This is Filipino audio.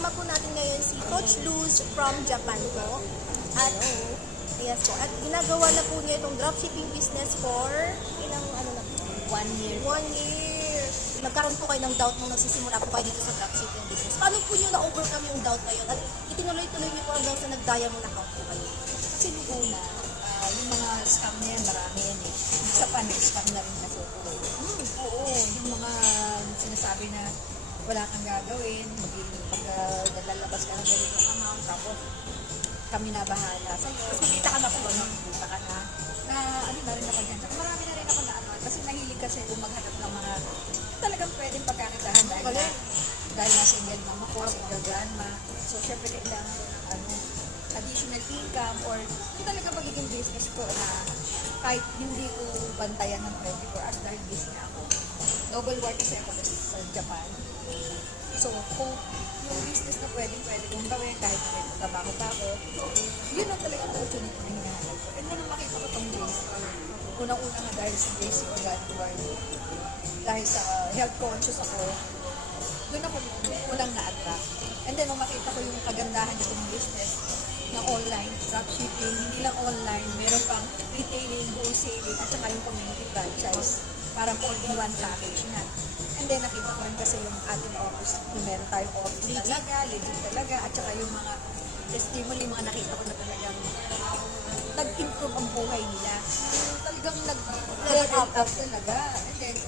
kasama po natin ngayon si Coach Luz from Japan po. At yes po. At ginagawa na po niya itong dropshipping business for ilang ano na po? 1 year. 1 year. Nagkaroon po kayo ng doubt nung nagsisimula po kayo dito sa dropshipping business. Paano po niyo na-overcome yung doubt na yun? At itinuloy-tuloy niyo po hanggang sa nag-diamond account po kayo? Kasi nung una, yung mga scam na yan, marami yan eh. Isa pa, nag-scam na rin na photo. Oo, yung mga sinasabi na wala kang gagawin, pag lalabas ka ng ganitong amount, tapos kami na bahala sa'yo. Kumita ka na po, kumita ka na. Na ano na rin ako dyan. Marami na rin ako na ano. Kasi nahilig kasi kung maghanap ng mga talagang pwedeng pagkakitahan dahil na single mama ko, single grandma. So, syempre kailangan ko ng ano, additional income or yung talaga magiging business ko na kahit hindi ko bantayan ng 24 hours dahil busy na ako. Double work kasi ako sa Japan. So, kung yung business na pwede kong gawin kahit may trabaho pa ako, yun ang talagang opportunity na hinahanap ko. And then, nung makita ko itong JC, unang-una nga dahil sa JC Organic Garden, dahil sa health conscious ako, doon ako walang na-attract. And then, nung makita ko yung kagandahan nitong business na online, dropshipping, hindi lang online, meron pang retailing, wholesaling, at saka yung community franchise. Parang all-in-one package na. And then, nakita ko rin kasi yung ating office, yung meron tayong office talaga, legit talaga, at saka yung mga testimony, mga nakita ko na talagang nag-improve ang buhay nila. Talagang nag-level up talaga. And then,